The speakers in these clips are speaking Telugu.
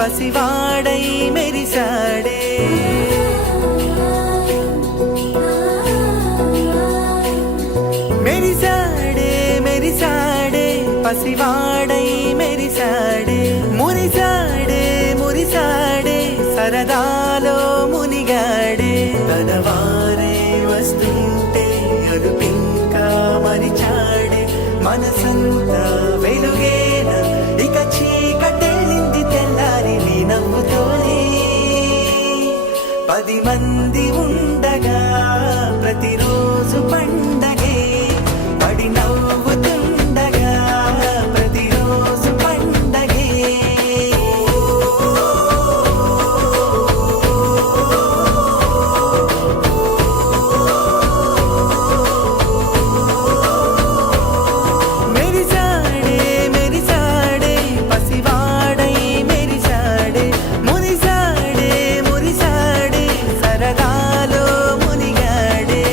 పసివాడై మెరిసాడే. మెరిసాడే మెరిసాడే పసివాడై మెరిసాడే. మురిసాడే మురిసాడే సరదాలో మునిగాడే. తనవారే వస్తుంటే అదుపింకా మరిచాడే. మనసంతా వెలుగేన ఇక చీకటెళ్ళింది తెల్లారి నీ నవ్వుతోనే. 10 మంది ఉండగా ప్రతిరోజు పండగే. పడి నవ్వుతుండగా ప్రతిరోజు పండగే. మెరిసాడే మెరిసాడే పసివాడై మెరిసాడే. మురిసాడే మురిసాడే సరదాలో మునిగాడే.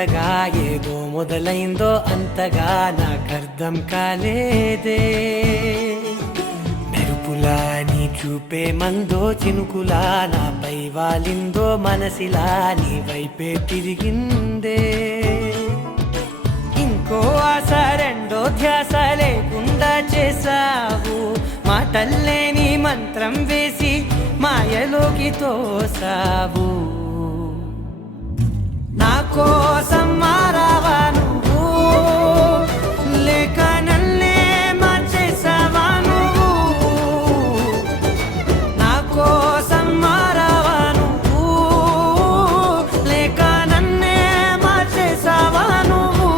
కొత్తగా ఏదో మొదలైందో అంతగా నాకర్థం కాలేదే. మెరుపులా నీ చూపే మందో చినుకులా నాపై వాలిందో మనసిలా నీ వైపే తిరిగిందే. ఇంకో ఆశ రెండో ధ్యాస లేకుండా చేసావు, మాటల్లేని మంత్రం వేసి మాయలోకి తోసావు. నా కోసం మారావా నువ్వు, లేక నన్నే మార్చేసావా నువ్వు. నా కోసం మారావా నువ్వు, లేక నన్నే మార్చేసావా నువ్వు.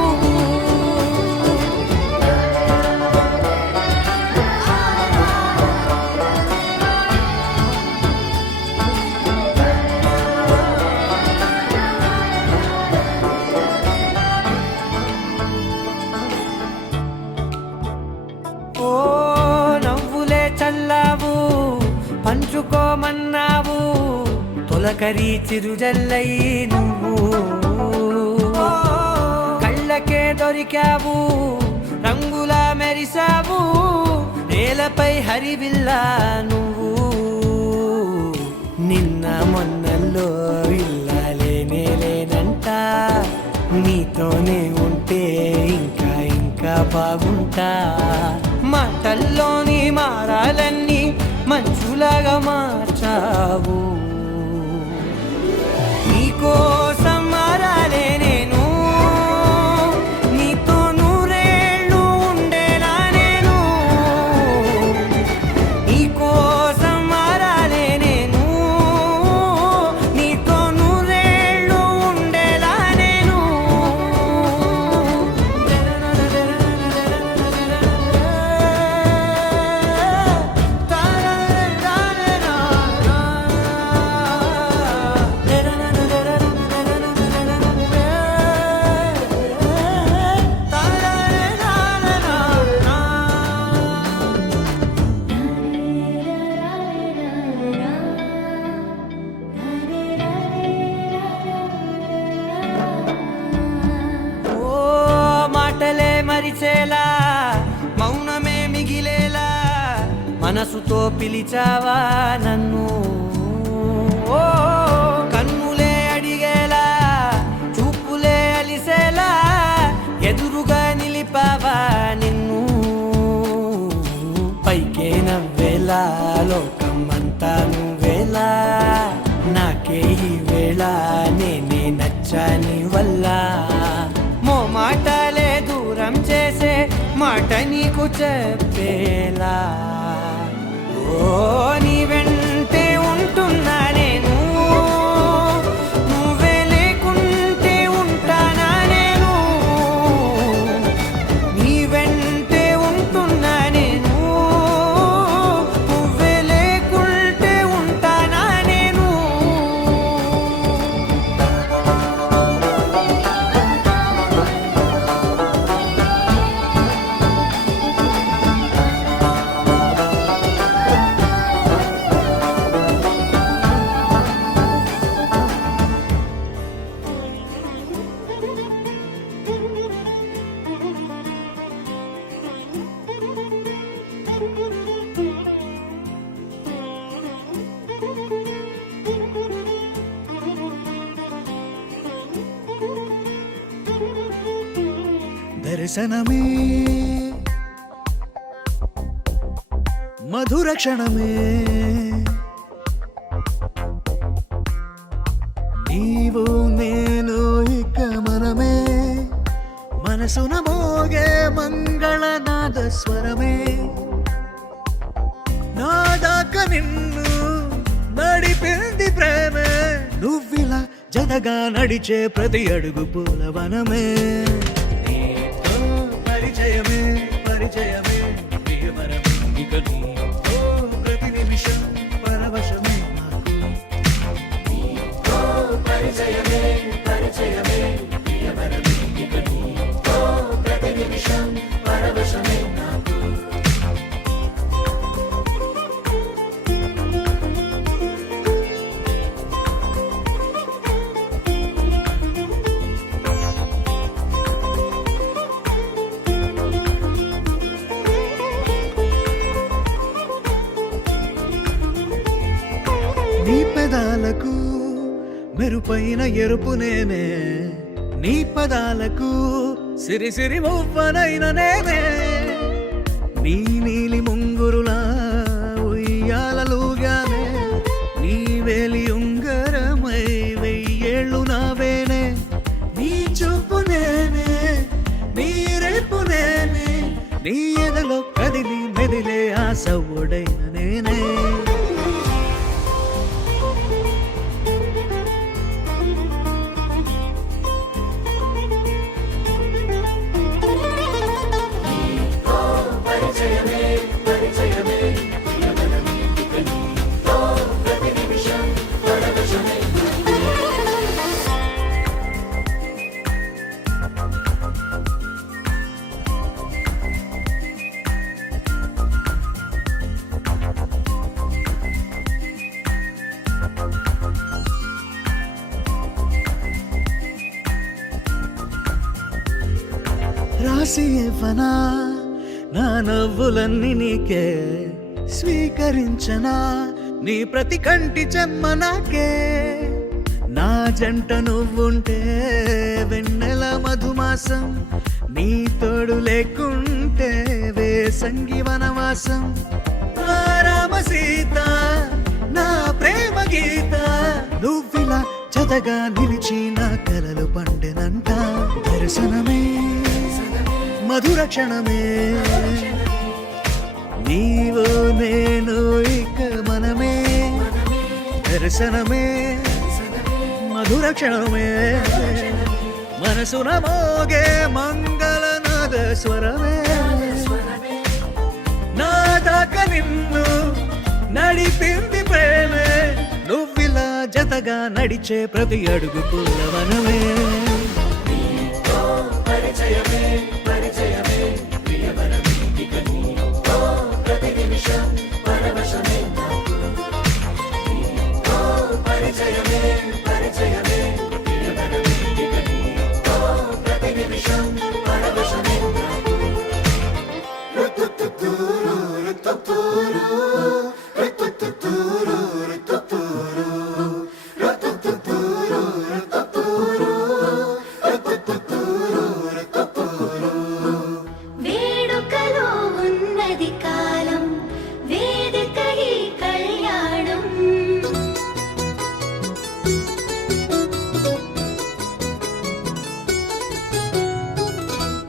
ఓ నవ్వులే చల్లావు, పంచుకోమన్నావు, తొలకరి చిరుజల్లై నువ్వు. కళ్ళకే దొరికావు, రంగులా మెరిసావు, నేలపై హరివిల్లా నువ్వు. నిన్న మొన్నల్లో ఇల్లాలేనే లేనంట, నీతోనే ఉంటే ఇంకా ఇంకా బాగుంటా. మాటల్లోని మారాలన్నీ మంచులాగా మార్చావు. నీకోసం మారాలే నేను, నీతో నూరేళ్ళు ఉండేలా నేను. నీకోసం మారాలే నేను, నీతో నూరేళ్ళు ఉండేలా నేను. ఓ మాటలే మరిచేలా, మౌనమే మిగిలేలా, మనసుతో పిలిచావా నన్ను. ఓ కన్నులే అడిగేలా, చూపులే అలిసేలా, ఎదురుగా నిలిపావా నిన్ను. పైకే నవ్వేలా, లోకమంతా నువ్వేలా, నాకే ఈ వేళ నేనే నచ్చాని వల్ల. మాటలే దూరం చేసే మాట నీకు చెప్పేలా. ఓ నీ వెంటే ఉంటున్నా నేను, నువ్వే లేకుంటే ఉంటానా నేను. నీ వెంటే ఉంటున్నా నేను, నువ్వే లేకుంటే ఉంటానా నేను. దర్శనమే మధుర క్షణమే, నీవు నేను ఇక మనమే, మనసున మోగే మంగళనాద స్వరమే. నాదాక నిన్ను నడిపింది ప్రేమే, నువ్విలా జతగా నడిచే ప్రతి అడుగు పూలవనమే. నీతో పరిచయమే పరిచయమే ప్రియవరమే, ఇక నీతో ప్రతి నిమిషం పరవశమే నాకు. నీతో పరిచయమే పరిచయమే ప్రియవరమే, ఇక నీతో ప్రతి నిమిషం పరవశమే నాకు. మెరుపైన ఎరుపు నేనే నీ పదాలకు సిరి సిరి మువ్వనైన నేనే నీ నీలి ముంగురులా ఉయ్యాలలుగానే నీ వేలి ఉంగరమై వెయ్యేళ్ళు నావేనే నీ చూపు నేనే నీ రేపు నేనే నీ ఎదలో కదిలి మెదిలే ఆశ ఒడైన నేనే రాసి ఇవ్వనా నా నవ్వులన్నీ నీకే స్వీకరించనా నీ ప్రతి కంటి చెమ్మ నాకే నా జంట నువ్వుంటే వెన్నెల మధుమాసం నీ తోడు లేకుంటే వేసంగి వనవాసం నా రామ సీత నా ప్రేమ గీత నువ్విలా జతగా నిలిచి నా కలలు పండెనంట దర్శనమే మధుర క్షణమే నీవో నేను ఇక మనమే దర్శనమే మధుర క్షణమే మనసున మోగే మంగళనాద స్వరమే నా దాకా నిన్ను నడిపింది ప్రేమే నువ్విలా జతగా నడిచే ప్రతి అడుగు పూలవనమే వేడుకలో ఉన్నది కాలం వేదిక ఈ కళ్యాణం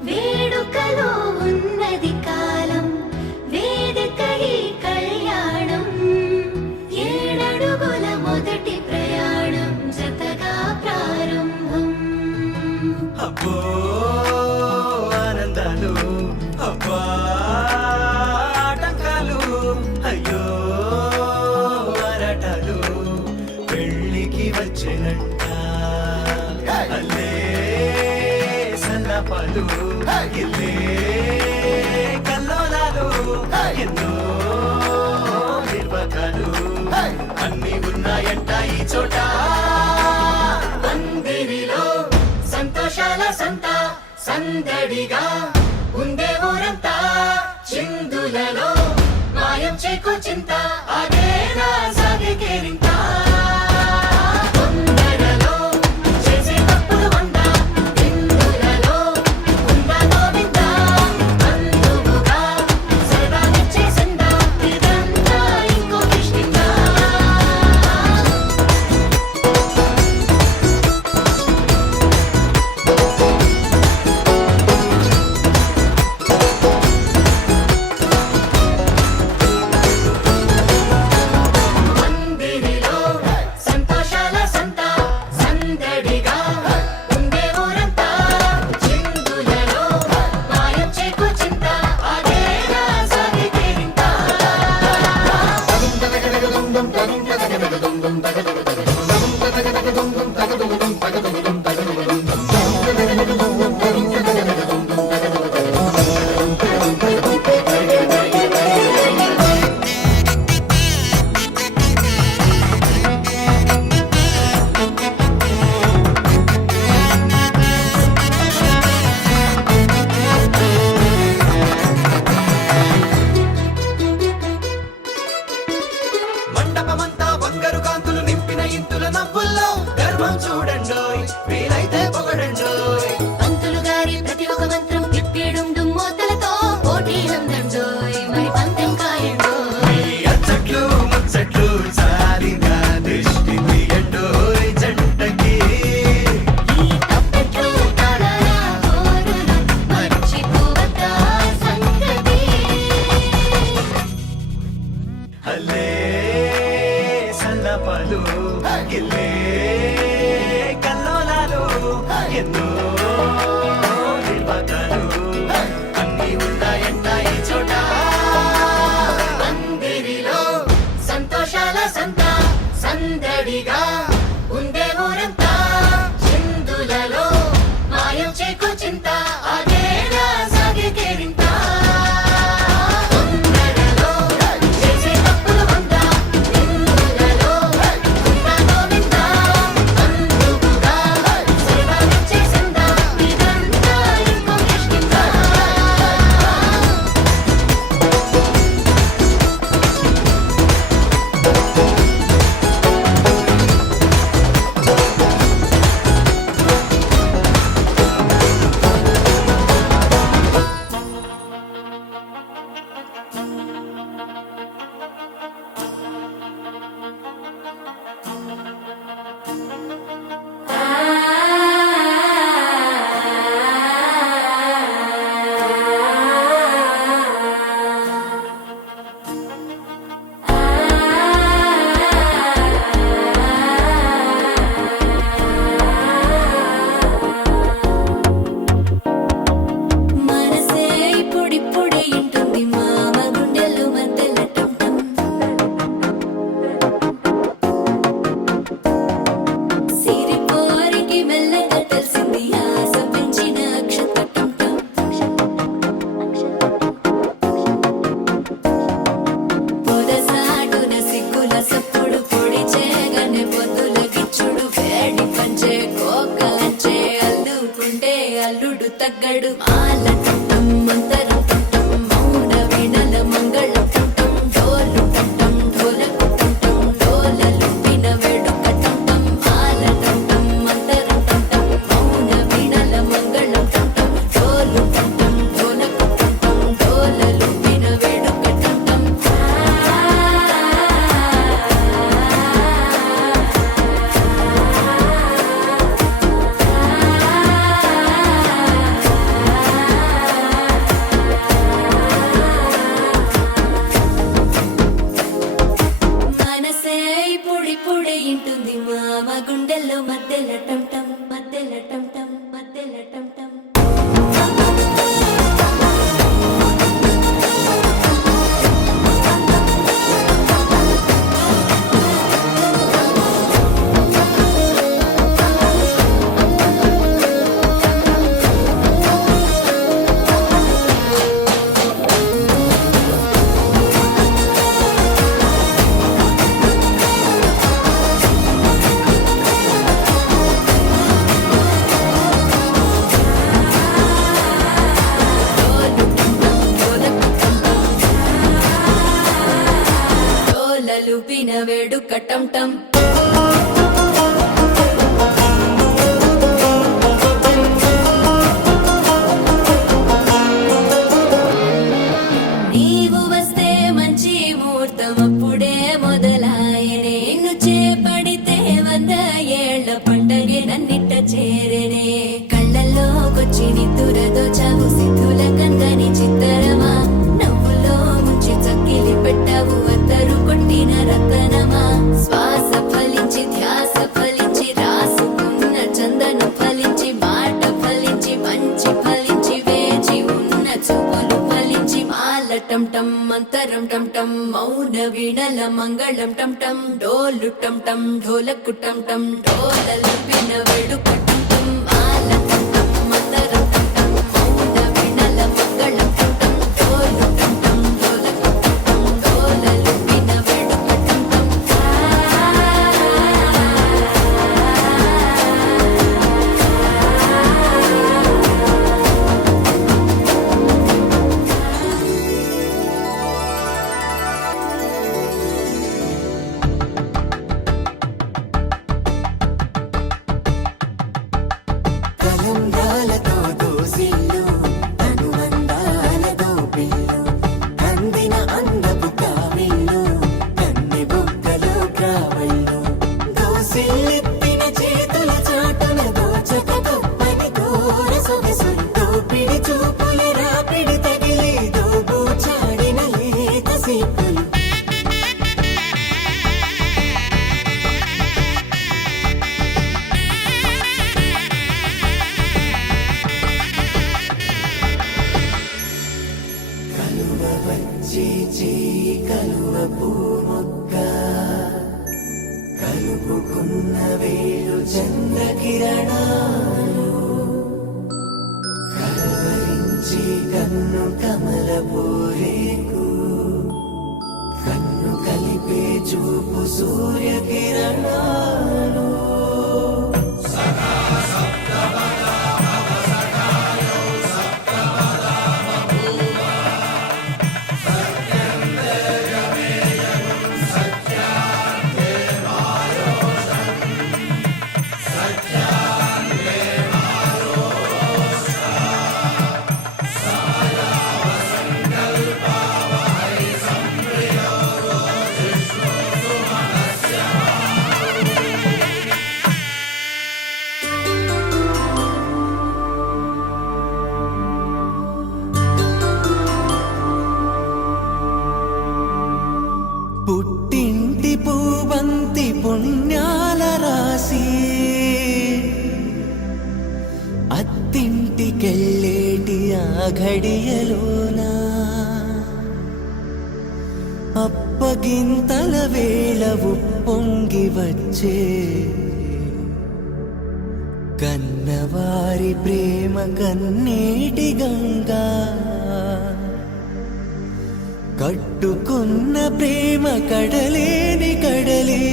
వేడుకలో ఉన్నది కాలం వేదిక ఈ కళ్యాణం ఏడడుగుల మొదటి ప్రయాణం జతగా ప్రారంభం అబ్బో ఆనందాలు అబ్బా ఆటంకాలు అయ్యో ఆరాటాలు పెళ్ళికి వచ్చినంట అల్లే సన్నపాలు ఇల్లే కల్లోలాలు ఎన్నో నిర్వకాలు అన్ని ఉన్నాయంట ఈ చోట పందిరిలో సంతోషాల సంత సందడిగా ఉందే ఊరంతా చిందులలో మాయం చేకో చింత అదే సాగే కేరింత తొందరలో చేసే తప్పులు వంద ఇందులలో ఉందా గోవింద అందుకుగా సరదానిచ్చే సంద ఇదంతా ఇంకో కృష్ణిందా పందిరిలో మగడు మాల టం మంతరం టం మౌన వీణల మంగళం టం డోలు టం ఢోలకు టం డోలలు విన వేడుక టం మాల టం మంతరం టం మౌన వీణల మంగళం టం డోలు టం ఢోలకు టం డోలలు విన వేడుక టం మనసే పొడి పొడి ఇంటుంది మామ గుండెల్లో మధ్యల టం టం మధ్యల టం టం మధ్యల టం టం డోలలు విన వేడుక టం టం నీవు వస్తే మంచి ముహూర్తం అప్పుడే మొదలాయనే నిన్ను చేపడితే 100 ఏళ్ల పండగే నన్నిట్ట చేరనే కళ్ళల్లోకొచ్చి నిద్దురదోచావు సిద్ధుల కందని చిత్తరమా నవ్వులో ముంచి చక్కిలి పెట్టావు అత్తరు కొట్టిన రతనమా శ్వాస ఫలించి ధ్యాస ఫలించి రాసుకున్న చందనం ఫలించి మాట ఫలించి మంచి ఫలించి వేచి ఉన్న చూపులు ఫలించి మాల టం టం మంతరం టం టం మౌన వీణల మంగళం టం టం డోలు టం టం ఢోలకు టం టం డోలలు విన వేడుక టం టం మాల టం టం మంతరం టం టం మౌన వీణల మంగళం టం టం డోలు టం టం ఢోలకు టం టం డోలలు విన వేడుక టం టం కలంబ్రాలతో దోసిల్లు అనుబంధాలతో పిల్లు కందిన అందపు కావిళ్ళు కన్నె బొక్కలో కావళ్ళు దోసిల్లెత్తిన చేతుల చాటున దోచక తప్పని కోర సొగసులు దోపిడి చూపుల రాపిడి తగిలి దోబూచాడిన లేత సీపులు కలువ వచ్చి చేయి కలువ పూమొక్క కలుపుకున్న వేలు చంద్రకిరణాలు కలవరించి కన్ను కమల పూరేకు కన్ను కలిపే చూపు సూర్యకిరణాలు పుట్టింటి పూవంతి పుణ్యాల రాసి అత్తింటికెళ్ళేటి ఆ ఘడియలోనా అప్పగింతల వేళ ఉప్పొంగి వచ్చే కన్నవారి ప్రేమ కన్నీటి గంగా కట్టుకున్న ప్రేమ కడలేని కడలే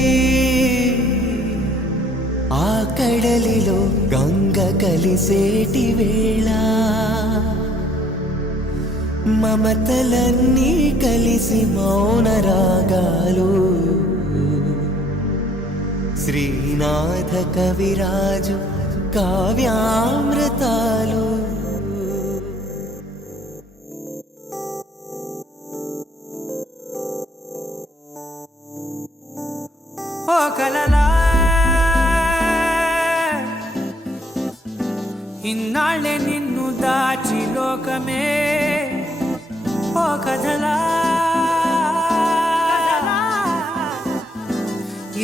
ఆ కడలిలో గంగ కలిసేటి వేళ మమతలన్నీ కలిసి మౌన రాగాలు శ్రీనాథ కవిరాజు కావ్యామృతాలు ఓ కలలా ఇన్నాళ్ళే నిన్ను దాచి లోకమే ఓ కథలా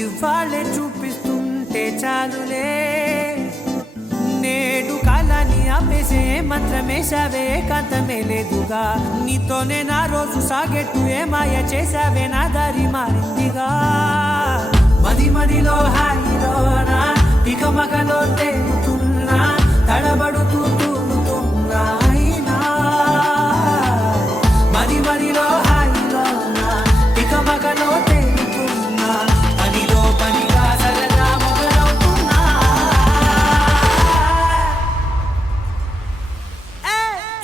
ఇవాళ్ళే చూపిస్తుంటే చాలులే నేడు కాలాన్ని ఆపేసే మంత్రమేశావే కాంతమే లేదుగా నీతోనే నా రోజు సాగెట్టు ఏ మాయ చేశావే నా దారి మారిందిగా మది మదిలో హాయిలోనా ఇక మగలో తేలుతున్నా తడబడుతూ తూలుతున్నా అయినా మది మదిలో హాయిలోనా ఇక మగలో తేలుతున్నా పనిలో పనిగా సరదా మొదలవుతున్నా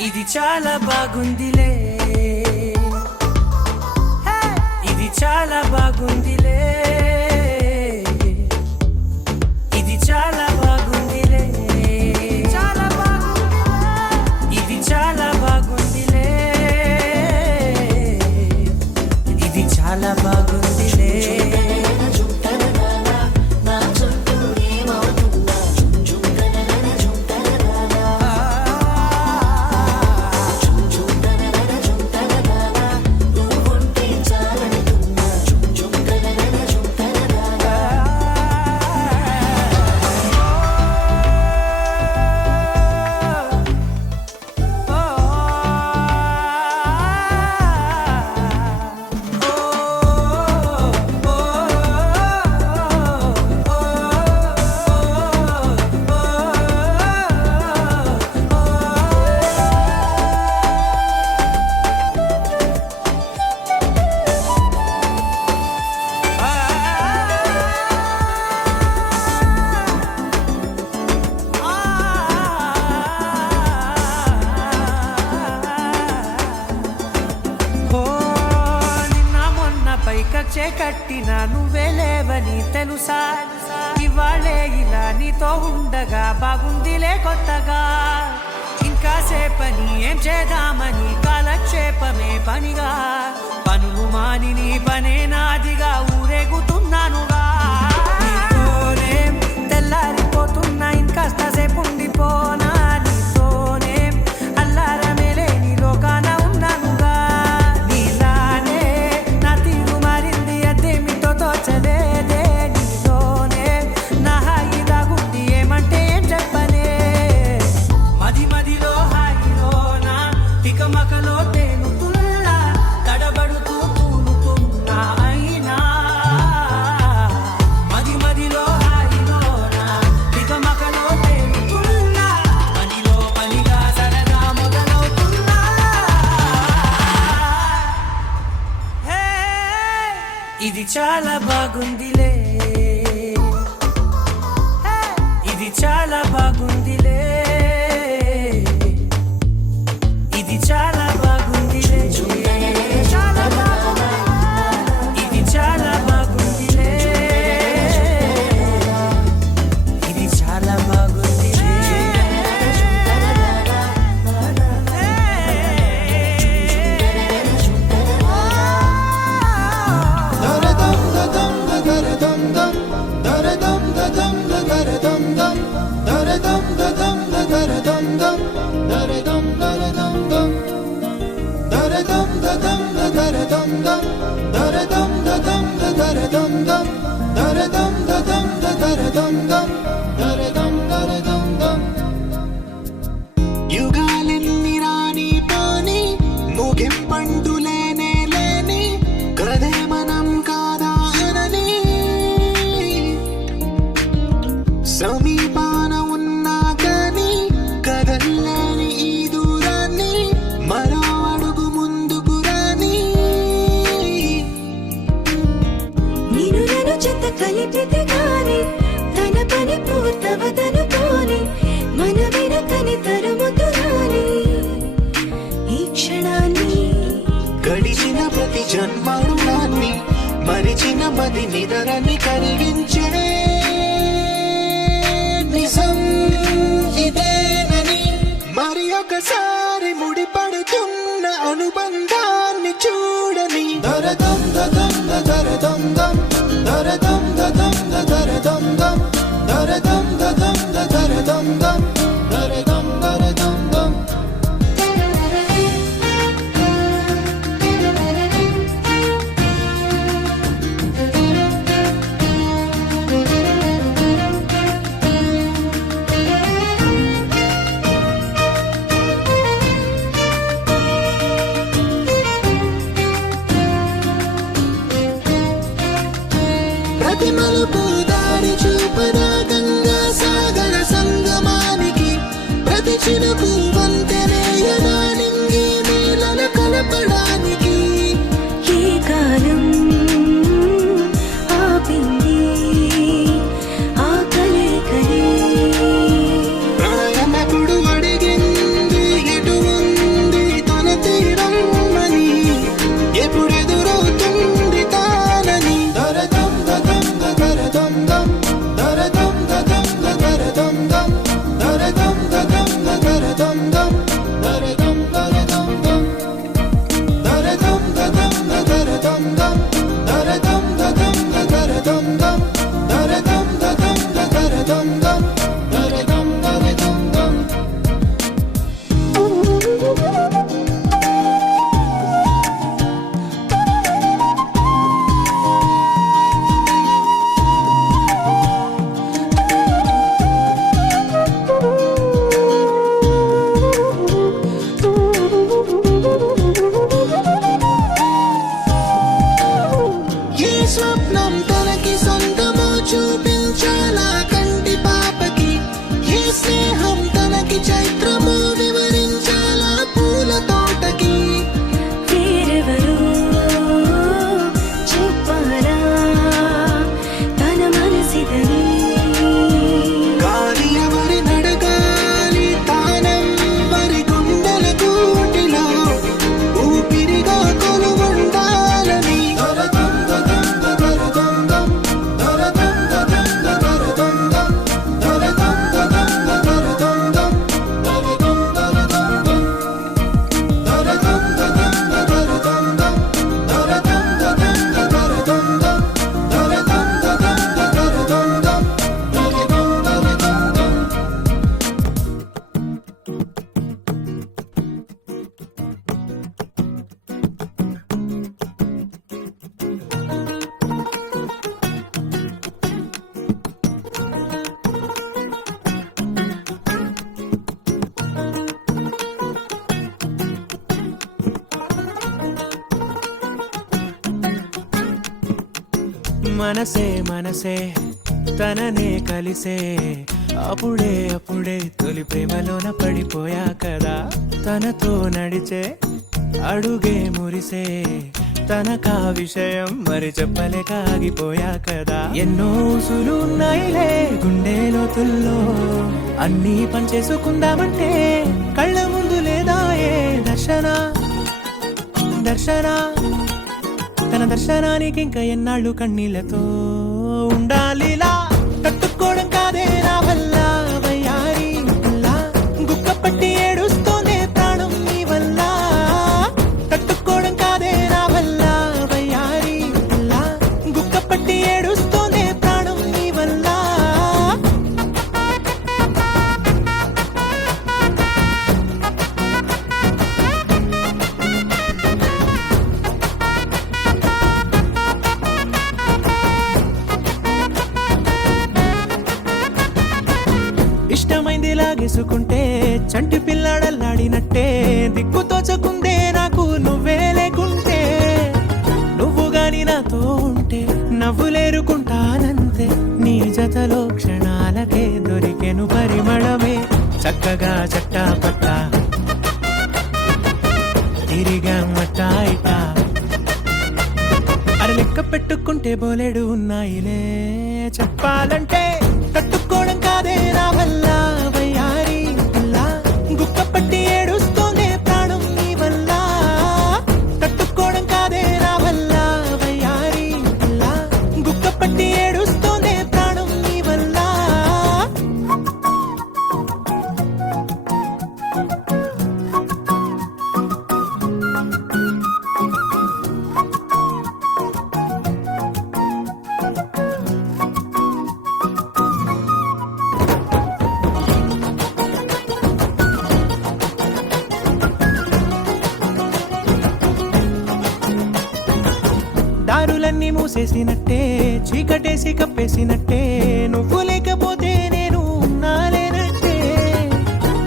ఇది చాలా బాగుందిలే ఇది చాలా బాగుందిలే ఇది చాలా బాగుందిలే చాలా బాగుంది ఇది చాలా బాగుందిలే ఇది చాలా బాగుందిలే పైకచ్చే కట్టిన నువ్వే లేవని తెలుసా ఇవాళే ఇలా నీతో ఉండగా బాగుందిలే కొత్తగా ఇంకా సేపని ఏం చేద్దామని కాలక్షేపమే పనిగా పనులు మాని నీ పనే నాదిగా ఊరేగుతున్నానుగా నీతోనే తెల్లారిపోతున్నా ఇంకాస్త సేపు ఉండిపోనా నీతోనే అల్లారమే లేని లోకాన ఉన్నానుగా నీలానే నా తీరు మారింది అదేమిటో తోచలేదే నీతోనే నా హాయి దాగుంది ఏమంటే ఏం చెప్పనే మది మదిలో హాయిలోనా తికమకలో తేలుతున్నా తడబడుతూ తూలుతున్నా అయినా మది మదిలో హాయిలోనా తికమకలో తేలుతున్నా పనిలో పనిగా సరదా మొదలవుతున్నా హే ఇది చాలా బాగుందిలే ఇది చాలా బాగుందిలే ఇది చాలా బాగుందిలే చాలా బాగుంది ఇది చాలా బాగుందిలే ఇది చాలా బాగుందిలే యుగాలెన్ని రాని పోని ముగింపంటూ లేనే లేని కదే మనం కాదా అనని సమీపాన ఉన్నా కానీ కదల్లేని ఈ దూరాన్ని మరో అడుగు ముందుకు రాని ఒక్కసారి ముడిపడుతున్న అనుబంధాన్ని చూడని దరదం దదం దరదం దం దరదం దదం దరదం దం దరదం దదం దరదం దం దరదం దరదం దం ప్రతి మలుపు దారి చూపరా గంగా సాగర సంగమానికి ప్రతి చినుకు వంతెనేయనా నింగి నీళ్ళ కలపడానికి ఏ కాలం ఆపింది ఆ కలయికని ప్రళయమప్పుడు అడిగింది ఎటు ఉంది తన తీరం అని ఎప్పుడెదురవుతుంది తానని దరదం దదం దరదం దం దరదం దదం దరదం దం దరదం దదం దరదం దం దరదం దరదం దం దరదం దదం దరదం దం దరదం దదం దరదం దం దరదం దదం దరదం దం దరదం దరదం దం ఏ స్వప్నం తనకి సొంతమో చూపించాలా కంటి పాపకి ఏ స్నేహం తనకి చైత్రమో వివరించాలా పూల తోటకి వేరెవరో చెప్పారా తన మనసిదని గాలి ఎవరి నడగాలి తానం మరి గుండెల కూటిలో ఊపిరిగా కొలువుండాలని దరదం దదం దరదం దం దరదం దదం దరదం దం దరదం దదం దరదం దం దరదం దరదం దం దరదం దదం దరదం దం దరదం దదం దరదం దం దరదం దదం దరదం దం దరదం దరదం దం మనసే మనసే తననే కలిసే అప్పుడే అప్పుడే తొలి ప్రేమలోన పడిపోయా కదా తనతో నడిచే అడుగే మురిసే తనకా విషయం మరి చెప్పలేక ఆగిపోయా కదా ఎన్నో ఊసులు ఉన్నాయిలే గుండె లోతుల్లో అన్నీ పంచేసుకుందామంటే కళ్ళ ముందు లేదా ఏ దర్శన దర్శన తన దర్శనానికి ఇంకా ఎన్నాళ్ళు కన్నీళ్లతో ఉండాలిలా తట్టుకోవడం కాదే నా వల్ల వయ్యారి పిల్ల గుక్క పట్టి ఏడుస్తోందే ప్రాణం నీ వల్ల తట్టుకోవడం కాదే నా వల్ల వయ్యారి పిల్ల గుక్క పట్టి ఏడుస్తోందే ప్రాణం నీ వల్ల ఇష్టమైంది లాగేసుకుంటే చంటి పిల్లాడల్లాడినట్టే దిక్కు తోచకుందే నాకు నువ్వే లేకుంటే నువ్వు గాని నాతో ఉంటే నవ్వులేరుకుంటానంతే నీ జతలో క్షణాలకే దొరికెను పరిమళమే చక్కగా చట్టా పట్టా తిరిగా మట్టా ఇటా అరే లెక్క పెట్టుకుంటే బోలెడు ఉన్నాయిలే చెప్పాలంటే తట్టుకోవడం కాదే నా వల్ల వయ్యారి పిల్ల గుక్క పట్టి ఏడుస్తోందే ప్రాణం నీ వల్ల తట్టుకోవడం కాదే నా వల్ల వయ్యారి పిల్ల గుక్క పట్టి ఏడుస్తోందే ప్రాణం నీ వల్ల కళ్ళన్నీ మూసేసినట్టే చీకటేసి కప్పేసినట్టే నువ్వు లేకపోతే నేను ఉన్నాలేనట్టే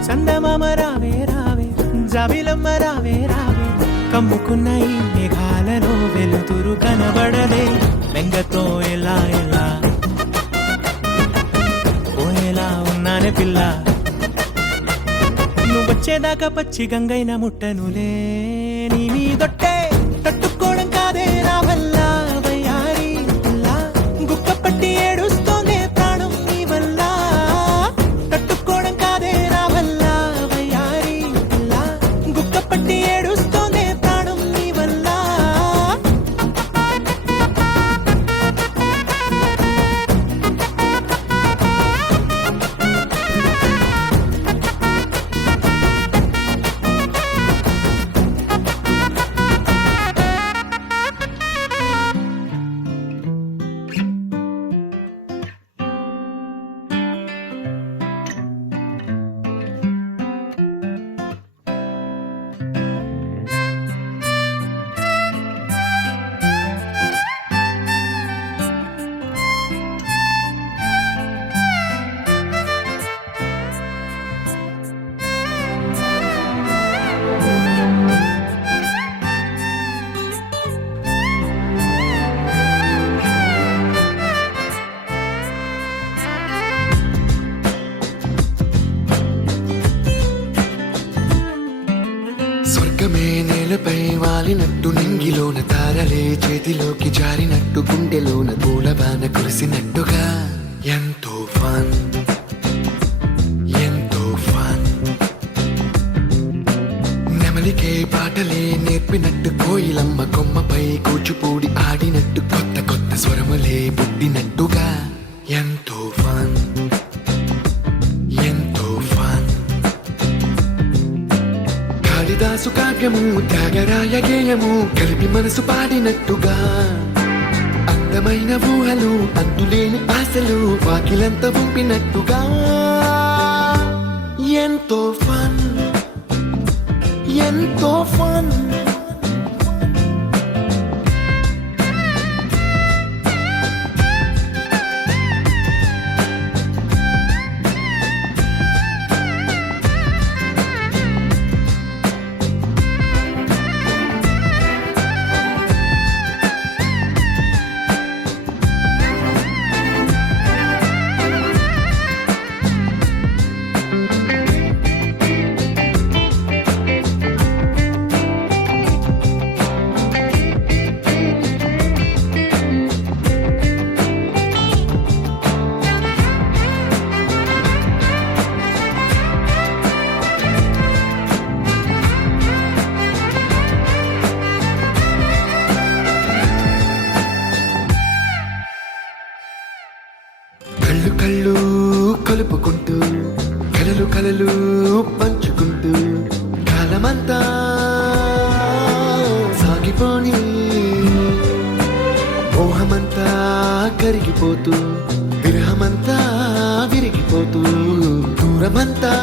చందమామ రావే రావే జాబిలమ్మ రావే రావే కమ్ముకున్న ఈ మేఘాలలో వెలుతురు కనబడదే బెంగతో ఎలా ఎలా పోయేలా ఉన్నానే పిల్ల నువ్వు వచ్చేదాకా పచ్చి గంగైన ముట్టనులే నీ మీదొట్టే తట్టుకోవడం కాదే నా వల్ల వయ్యారి పిల్ల గుక్క పట్టి ఏడుస్తోందే ప్రాణం నీ వల్ల తట్టుకోవడం కాదే నా వల్ల వయ్యారి పిల్ల గుక్క పట్టి ఏడుస్తోందే ప్రాణం నీ వల్ల స్వర్గమే నేలపై వాలినట్టు నింగిలోన తారలే చేతిలోకి జారినట్టు గుండెలోన పూలబాన కురిసినట్టుగా ఎంతో ఫన్ ఎంతో ఫన్ నెమలికే పాటలే నేర్పినట్టు కోయిలమ్మ కొమ్మపై కూచిపూడి ఆడినట్టు కొత్త కొత్త స్వరములే పుట్టినట్టుగా ఎంతో ఫన్ ఎంతో ఫన్ కాళిదాసు కావ్యము త్యాగరాయ గేయము కలిపి మనసు పాడినట్టుగా అందమైన ఊహలు అంతులేని ఆశలు వాకిలంత పంపినట్టుగా ఎంతో ఫన్ ఎంతో ఫన్ కళ్ళు కళ్ళు కలుపుకుంటూ కలలు కలలు పంచుకుంటూ కాలమంతా సాగిపోని మోహమంతా కరిగిపోతూ విరహమంతా విరిగిపోతూ దూరమంతా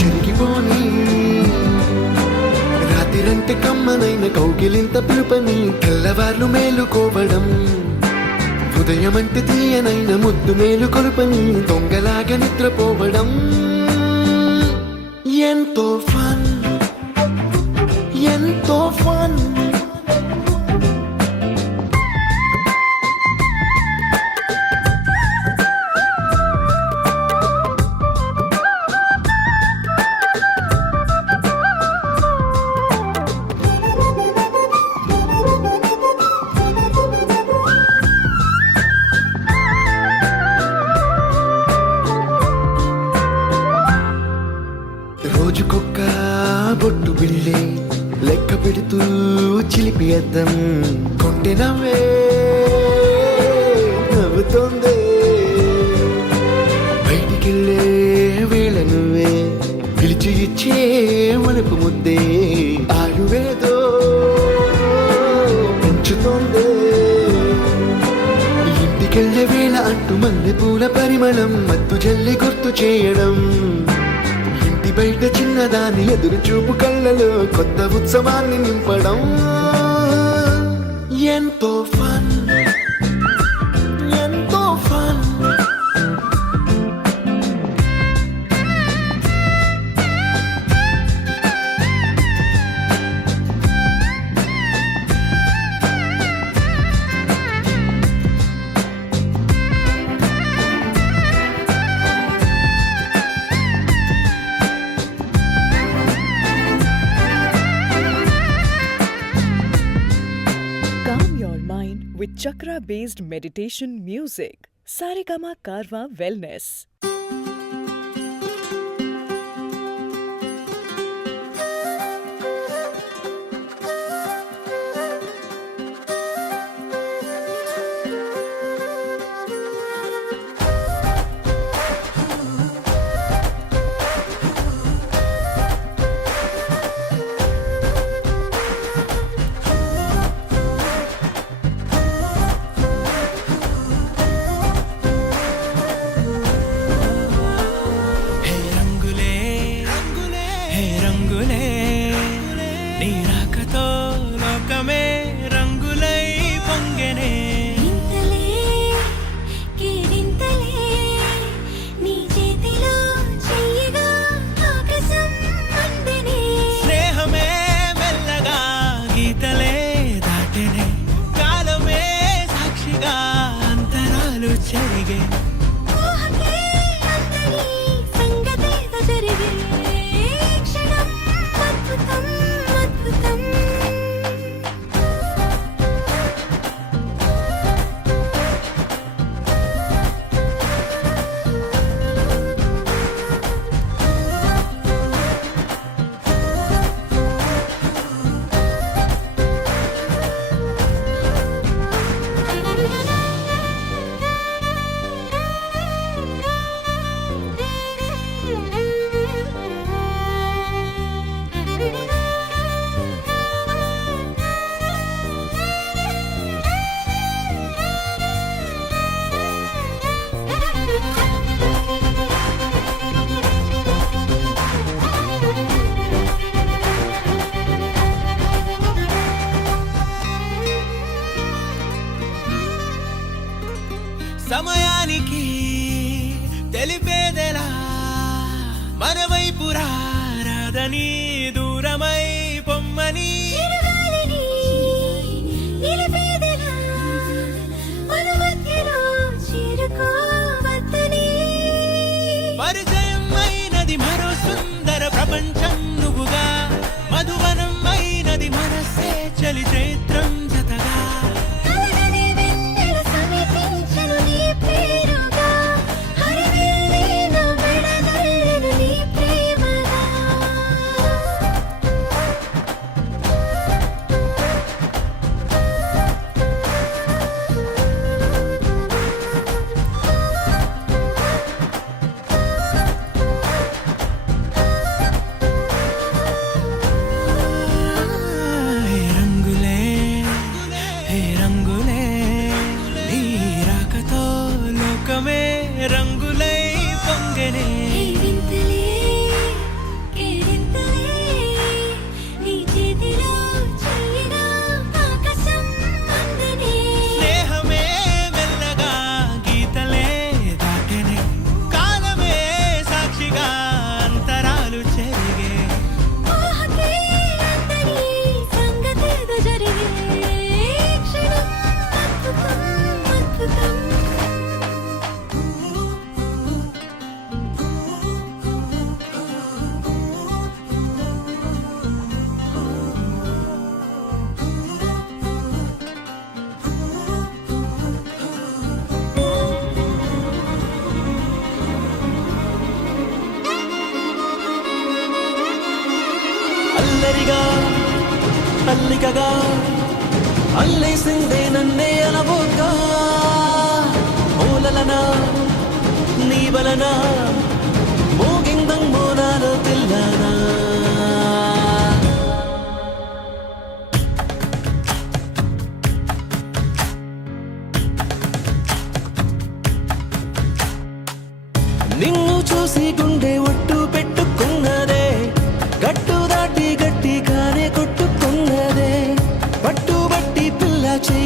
చెరిగిపోని రాత్రిరంటే కమ్మనైన కౌగిలింత పిలుపని తెల్లవార్లు మేలుకోవడం ఉదయమంటే తీయనైన ముద్దు మేలు కొలుపని దొంగలాగా నిద్రపోవడం ఎంతో ఫన్ ఎంతో ఫన్ రోజుకొక్క బొట్టు బిళ్ళే లెక్క పెడుతూ చిలిపి అద్దం కొంటె నవ్వే నవ్వుతోందే బయటికెళ్ళే వేళ నువ్వే పిలిచి ఇచ్చే మనకు ముద్దే ఆయువేదో పెంచుతోందే ఇంటికెళ్ళే వేళ అంటూ మల్లె పూల పరిమళం మత్తు జల్లి గుర్తు చేయడం బయట చిన్నదాని ఎదురు చూపు కళ్ళలో కొత్త ఉత్సవాన్ని నింపడం ఎంతో ఫన్ ఎంతో fun Calm your mind with chakra based meditation music. Saregama Karwa Wellness. హే రంగులే రంగులే హే రంగులే నీ రాకతో లోకమే రంగులై పొంగెనే ఇంతలే కేరింతలే నీ చేతిలో చెయ్యగా ఆకాశం అందనే స్నేహమే మెల్లగా గీతలే దాటెనే కాలమే సాక్షిగా అంతరాలు చెరిగే ఊహకే అందని సంగతేదో జరిగే క్షణం అద్భుతం అద్భుతం సమయానికి తెలిపేదెలా మన వైపు రాదని దూరమై పొమ్మని చిరుగాలిని నిలిపేదెలా మన మధ్యలో చేరుకోవద్దని పరిచయం అయినది మరో సుందర ప్రపంచం నువ్వుగా మధువనం అయినది మనసే చలి చైత్రం జతగా కలగని వెన్నెల సమీపించను నీ పేరుగా హరివిల్లేను మెడదల్లెను నీ ప్రేమగా హే రంగులే హే రంగులే నీ రాకతో లోకమే రంగులై పొంగెనే కేరింతలే కేరింతలే నీ చేతిలో చెయ్యగా ఆకాశం అందనే స్నేహమే మెల్లగా గీతలే దాటెనే కాలమే సాక్షిగా అంతరాలు చెరిగే ఊహకే అందని సంగతేదో జరిగే క్షణం అద్భుతం అద్భుతం అల్లరిగా అల్లికగా అల్లేసిందే నన్నే అనబోగా మూలలన నీ వలన మోగిందం మోనాలో తెల్లనా నిన్ను చూసి గుండె ఒట్టు పెట్టుకున్నదే గట్టు దాటి గట్టిగానే కొట్టుకున్నదే పట్టుబట్టి పిల్ల చే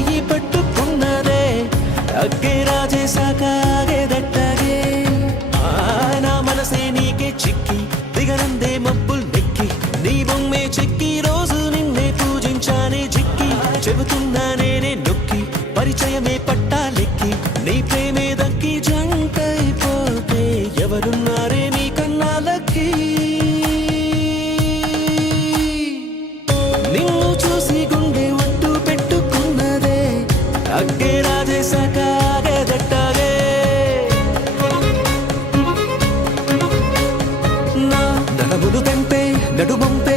నడుమంపే